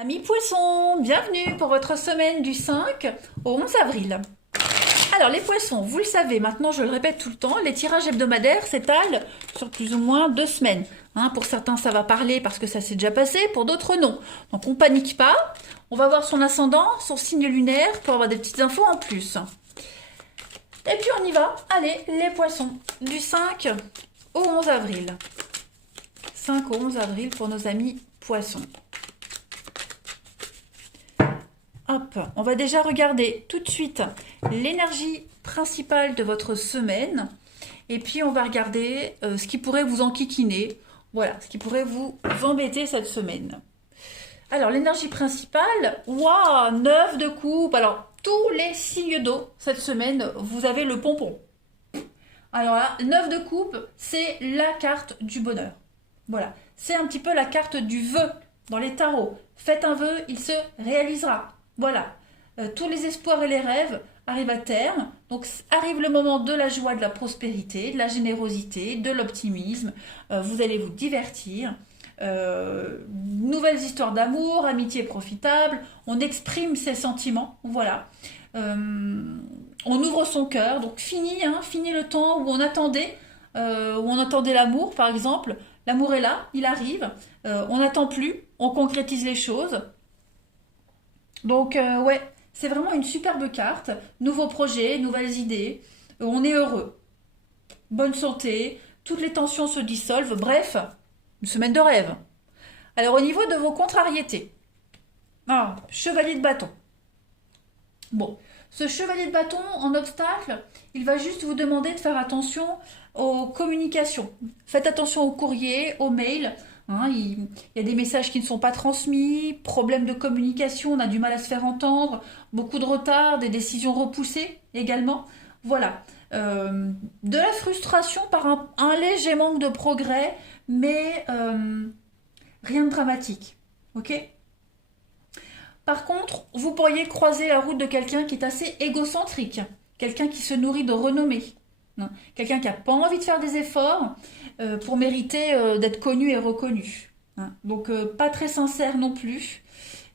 Amis poissons, bienvenue pour votre semaine du 5 au 11 avril. Alors les poissons, vous le savez, maintenant je le répète tout le temps, les tirages hebdomadaires s'étalent sur plus ou moins 2 semaines. Pour certains ça va parler parce que ça s'est déjà passé, pour d'autres non. Donc on panique pas, on va voir son ascendant, son signe lunaire pour avoir des petites infos en plus. Et puis on y va, allez les poissons, du 5 au 11 avril. 5 au 11 avril pour nos amis poissons. Hop, on va déjà regarder tout de suite l'énergie principale de votre semaine. Et puis on va regarder ce qui pourrait vous enquiquiner. Voilà, ce qui pourrait vous embêter cette semaine. Alors l'énergie principale, waouh, 9 de coupe. Alors tous les signes d'eau cette semaine, vous avez le pompon. Alors là, 9 de coupe, c'est la carte du bonheur. Voilà, c'est un petit peu la carte du vœu dans les tarots. Faites un vœu, il se réalisera. Voilà, tous les espoirs et les rêves arrivent à terme. Donc arrive le moment de la joie, de la prospérité, de la générosité, de l'optimisme. Vous allez vous divertir. Nouvelles histoires d'amour, amitié profitable. On exprime ses sentiments. Voilà. On ouvre son cœur. Donc fini le temps où on attendait l'amour, par exemple. L'amour est là, il arrive. On n'attend plus, on concrétise les choses. Donc ouais, c'est vraiment une superbe carte. Nouveaux projets, nouvelles idées. On est heureux. Bonne santé. Toutes les tensions se dissolvent. Bref, une semaine de rêve. Alors au niveau de vos contrariétés. Chevalier de bâton. Bon, ce chevalier de bâton en obstacle, il va juste vous demander de faire attention aux communications. Faites attention aux courriers, aux mails. Il y a des messages qui ne sont pas transmis, problème de communication, on a du mal à se faire entendre, beaucoup de retard, des décisions repoussées également. Voilà. De la frustration par un léger manque de progrès, mais rien de dramatique. Ok ? Par contre, vous pourriez croiser la route de quelqu'un qui est assez égocentrique, quelqu'un qui se nourrit de renommée, quelqu'un qui n'a pas envie de faire des efforts pour mériter d'être connu et reconnu. Donc pas très sincère non plus,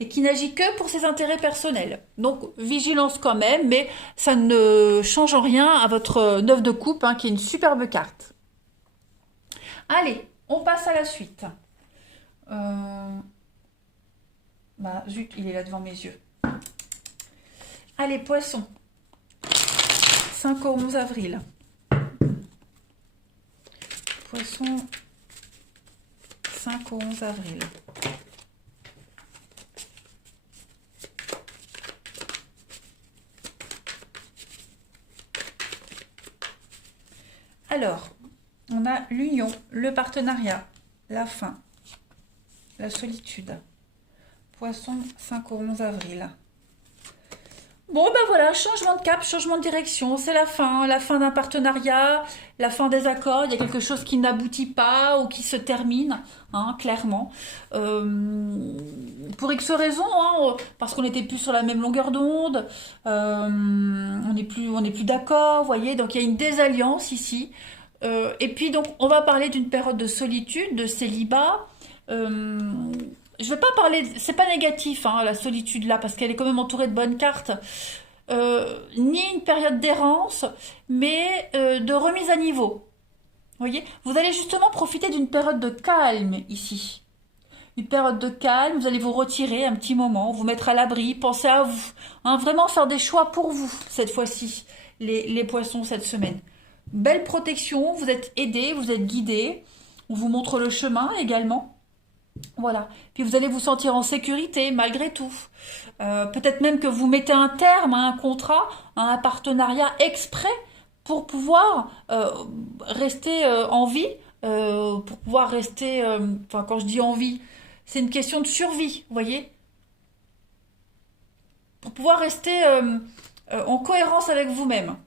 et qui n'agit que pour ses intérêts personnels. Donc vigilance quand même, mais ça ne change en rien à votre 9 de coupe, qui est une superbe carte. Allez, on passe à la suite. Zut, il est là devant mes yeux. Allez, poisson. 5 au 11 avril. Poisson, 5 au 11 avril. Alors, on a l'union, le partenariat, la fin, la solitude. Poisson, 5 au 11 avril. Bon, voilà, changement de cap, changement de direction, c'est la fin d'un partenariat, la fin des accords, il y a quelque chose qui n'aboutit pas ou qui se termine, clairement. Pour X raisons, parce qu'on n'était plus sur la même longueur d'onde, on n'est plus d'accord, vous voyez, donc il y a une désalliance ici. Et puis donc, on va parler d'une période de solitude, de célibat. Je ne vais pas parler, c'est pas négatif la solitude là, parce qu'elle est quand même entourée de bonnes cartes, ni une période d'errance, mais de remise à niveau. Vous voyez, vous allez justement profiter d'une période de calme ici. Une période de calme, vous allez vous retirer un petit moment, vous mettre à l'abri, penser à vous. Vraiment faire des choix pour vous cette fois-ci, les poissons cette semaine. Belle protection, vous êtes aidés, vous êtes guidés, on vous montre le chemin également. Voilà, puis vous allez vous sentir en sécurité malgré tout. Peut-être même que vous mettez un terme à un contrat, à un partenariat exprès pour pouvoir rester en vie, pour pouvoir rester, quand je dis en vie, c'est une question de survie, vous voyez, pour pouvoir rester en cohérence avec vous-même.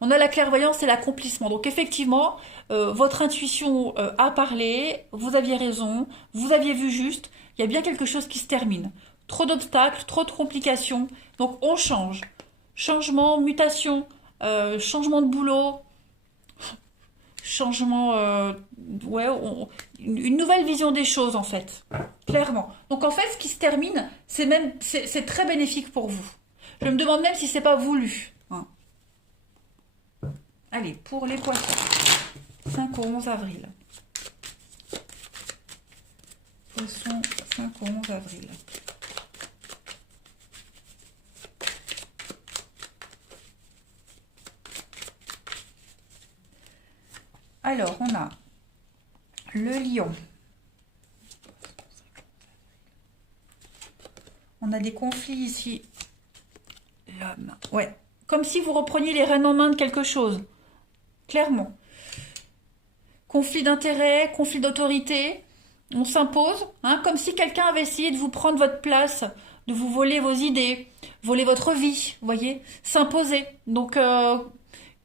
On a la clairvoyance et l'accomplissement. Donc effectivement, votre intuition a parlé, vous aviez raison, vous aviez vu juste, il y a bien quelque chose qui se termine. Trop d'obstacles, trop de complications, donc on change. Changement, mutation, changement de boulot, changement, ouais, une nouvelle vision des choses en fait, clairement. Donc en fait, ce qui se termine, c'est très bénéfique pour vous. Je me demande même si c'est pas voulu, hein. Allez, pour les poissons, 5 au 11 avril. Poissons, 5 au 11 avril. Alors, on a le lion. On a des conflits ici. L'homme. Ouais. Comme si vous repreniez les rênes en main de quelque chose. Clairement. Conflit d'intérêt, conflit d'autorité. On s'impose. Hein, comme si quelqu'un avait essayé de vous prendre votre place, de vous voler vos idées, voler votre vie. Vous voyez, s'imposer. Donc,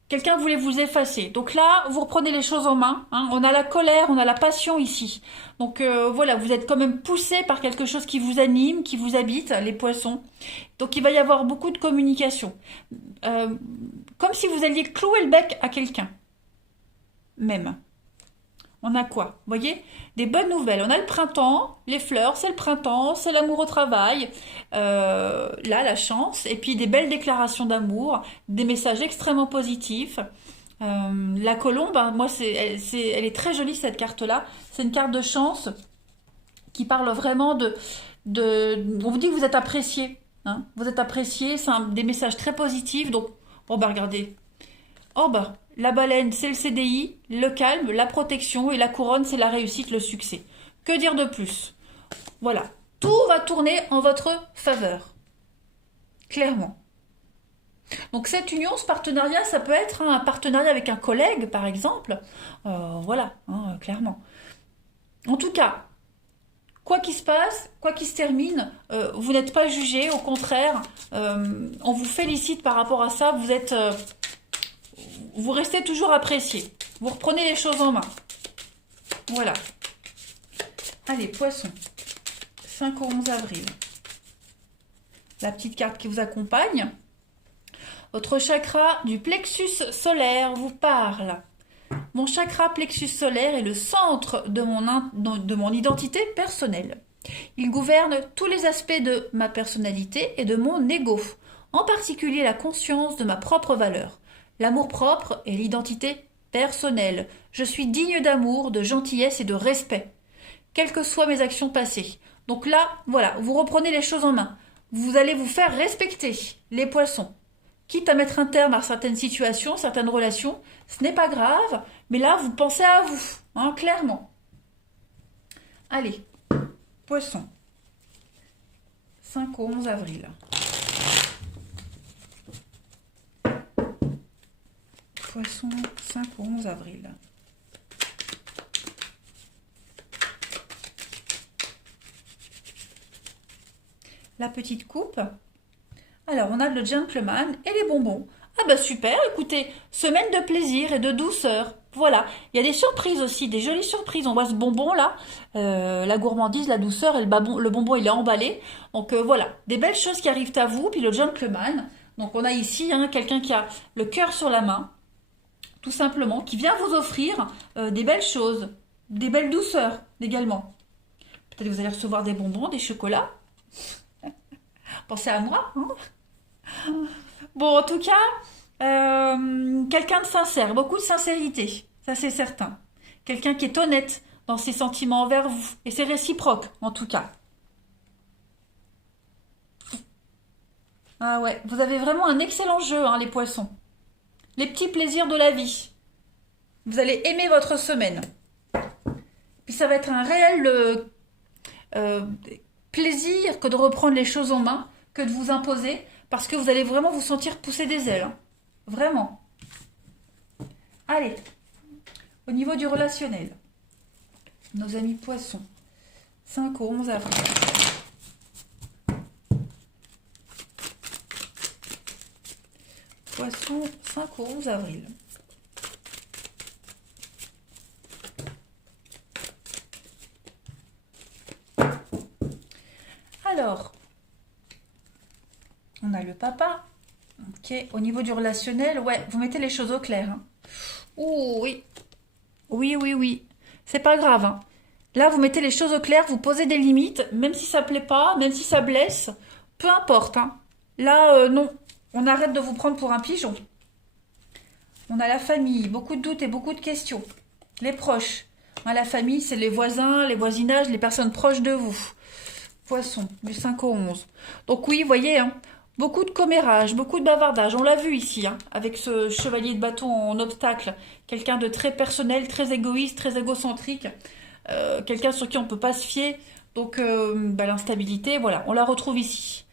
quelqu'un voulait vous effacer. Donc là, vous reprenez les choses en main, hein. On a la colère, on a la passion ici. Donc voilà, vous êtes quand même poussé par quelque chose qui vous anime, qui vous habite, les poissons. Donc il va y avoir beaucoup de communication. Comme si vous alliez clouer le bec à quelqu'un. Même. On a quoi? Vous voyez? Des bonnes nouvelles. On a le printemps, les fleurs, c'est le printemps, c'est l'amour au travail. Là, la chance. Et puis des belles déclarations d'amour, des messages extrêmement positifs. La colombe, hein, moi, elle est très jolie cette carte-là. C'est une carte de chance qui parle vraiment on vous dit que vous êtes apprécié. Hein, vous êtes apprécié, c'est des messages très positifs. Donc, oh bah regardez. Oh bah, la baleine, c'est le CDI, le calme, la protection, et la couronne, c'est la réussite, le succès. Que dire de plus? Voilà, tout va tourner en votre faveur. Clairement. Donc cette union, ce partenariat, ça peut être un partenariat avec un collègue, par exemple. Voilà, hein, clairement. En tout cas, quoi qu'il se passe, quoi qu'il se termine, vous n'êtes pas jugé, au contraire, on vous félicite par rapport à ça, vous restez toujours apprécié. Vous reprenez les choses en main. Voilà. Allez, poisson. 5 au 11 avril. La petite carte qui vous accompagne. Votre chakra du plexus solaire vous parle. Mon chakra plexus solaire est le centre de mon identité personnelle. Il gouverne tous les aspects de ma personnalité et de mon ego, en particulier la conscience de ma propre valeur, l'amour-propre et l'identité personnelle. Je suis digne d'amour, de gentillesse et de respect, quelles que soient mes actions passées. Donc là, voilà, vous reprenez les choses en main. Vous allez vous faire respecter, les poissons. Quitte à mettre un terme à certaines situations, certaines relations, ce n'est pas grave, mais là, vous pensez à vous, hein, clairement. Allez, poisson. 5 au 11 avril. Poisson, 5 au 11 avril. La petite coupe. Alors, on a le gentleman et les bonbons. Ah bah super, écoutez, semaine de plaisir et de douceur. Voilà, il y a des surprises aussi, des jolies surprises. On voit ce bonbon là, la gourmandise, la douceur, et le bonbon il est emballé. Donc voilà, des belles choses qui arrivent à vous. Puis le gentleman, donc on a ici hein, quelqu'un qui a le cœur sur la main, tout simplement, qui vient vous offrir des belles choses, des belles douceurs également. Peut-être que vous allez recevoir des bonbons, des chocolats. Pensez à moi, hein. Bon, en tout cas, quelqu'un de sincère, beaucoup de sincérité, ça c'est certain. Quelqu'un qui est honnête dans ses sentiments envers vous. Et c'est réciproque, en tout cas. Ah ouais, vous avez vraiment un excellent jeu, hein, les poissons. Les petits plaisirs de la vie. Vous allez aimer votre semaine. Puis ça va être un réel plaisir que de reprendre les choses en main, que de vous imposer, parce que vous allez vraiment vous sentir pousser des ailes. Hein. Vraiment. Allez, au niveau du relationnel, nos amis poissons, 5 au 11 avril. Poisson, 5 au 11 avril. Alors, on a le papa. Ok, au niveau du relationnel, ouais, vous mettez les choses au clair. Hein. Ouh, oui. Oui, oui, oui. C'est pas grave, hein. Là, vous mettez les choses au clair, vous posez des limites, même si ça plaît pas, même si ça blesse, peu importe, hein. Là, non. On arrête de vous prendre pour un pigeon. On a la famille, beaucoup de doutes et beaucoup de questions. Les proches. Hein, la famille, c'est les voisins, les voisinages, les personnes proches de vous. Poisson, du 5 au 11. Donc oui, vous voyez, hein, beaucoup de commérage, beaucoup de bavardage. On l'a vu ici, hein, avec ce chevalier de bâton en obstacle. Quelqu'un de très personnel, très égoïste, très égocentrique. Quelqu'un sur qui on ne peut pas se fier. Donc l'instabilité, voilà, on la retrouve ici.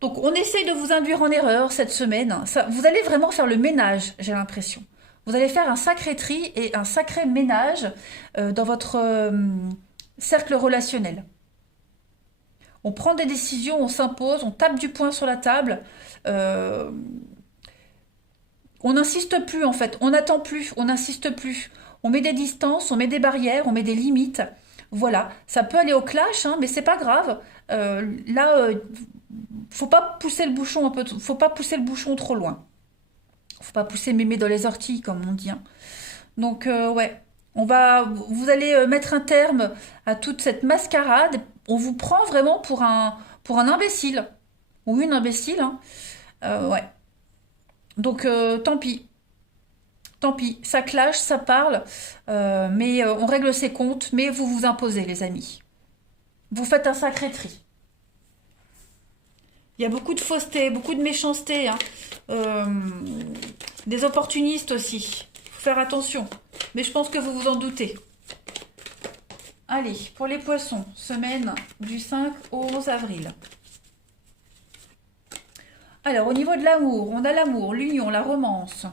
Donc on essaye de vous induire en erreur cette semaine. Ça, vous allez vraiment faire le ménage, j'ai l'impression. Vous allez faire un sacré tri et un sacré ménage dans votre cercle relationnel. On prend des décisions, on s'impose, on tape du poing sur la table. Euh, on n'insiste plus en fait, on n'attend plus, on n'insiste plus. On met des distances, on met des barrières, on met des limites. Voilà, ça peut aller au clash, hein, mais c'est pas grave. Là, faut pas pousser le bouchon un peu, faut pas pousser le bouchon trop loin. Faut pas pousser mémé dans les orties, comme on dit, hein. Donc ouais, vous allez mettre un terme à toute cette mascarade. On vous prend vraiment pour un imbécile ou une imbécile, hein. Ouais. Donc tant pis, ça clash, ça parle, mais on règle ses comptes. Mais vous vous imposez, les amis. Vous faites un sacré tri. Il y a beaucoup de fausseté, beaucoup de méchanceté, hein. Euh, des opportunistes aussi. Faut faire attention. Mais je pense que vous vous en doutez. Allez, pour les poissons, semaine du 5 au 11 avril. Alors, au niveau de l'amour, on a l'amour, l'union, la romance.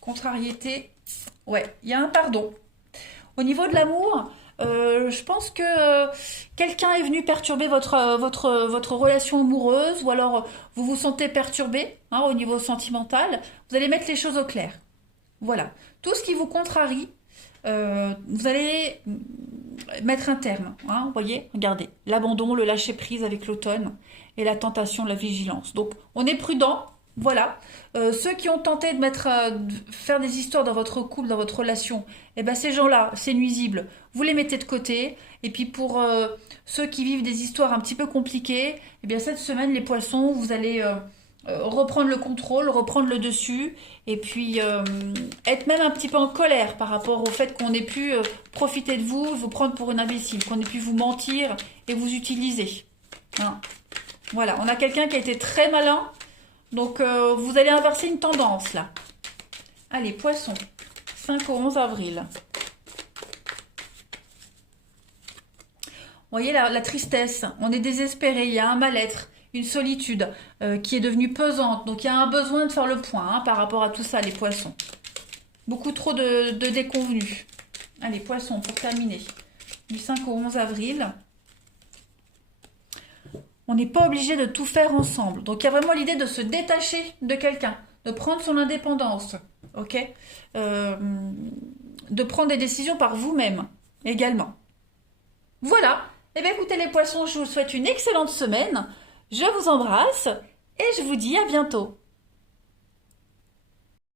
Contrariété. Ouais, il y a un pardon. Au niveau de l'amour, je pense que quelqu'un est venu perturber votre relation amoureuse ou alors vous vous sentez perturbé, hein, au niveau sentimental. Vous allez mettre les choses au clair. Voilà. Tout ce qui vous contrarie, vous allez mettre un terme, hein, vous voyez, regardez, l'abandon, le lâcher prise avec l'automne et la tentation, la vigilance. Donc on est prudent, voilà. Ceux qui ont tenté de faire des histoires dans votre couple, dans votre relation, eh ben ces gens-là, c'est nuisible. Vous les mettez de côté. Et puis pour ceux qui vivent des histoires un petit peu compliquées, eh bien cette semaine, les poissons, vous allez reprendre le contrôle, reprendre le dessus, et puis être même un petit peu en colère par rapport au fait qu'on ait pu profiter de vous, vous prendre pour une imbécile, qu'on ait pu vous mentir et vous utiliser, hein. Voilà, on a quelqu'un qui a été très malin, donc vous allez inverser une tendance là. Allez, poisson, 5 au 11 avril. Vous voyez la tristesse, on est désespéré, il y a un mal-être, une solitude qui est devenue pesante. Donc il y a un besoin de faire le point, hein, par rapport à tout ça, les poissons. Beaucoup trop de déconvenus. Allez, poissons, pour terminer. Du 5 au 11 avril. On n'est pas obligé de tout faire ensemble. Donc il y a vraiment l'idée de se détacher de quelqu'un, de prendre son indépendance, ok. De prendre des décisions par vous-même également. Voilà. Eh bien écoutez les poissons, je vous souhaite une excellente semaine. Je vous embrasse et je vous dis à bientôt.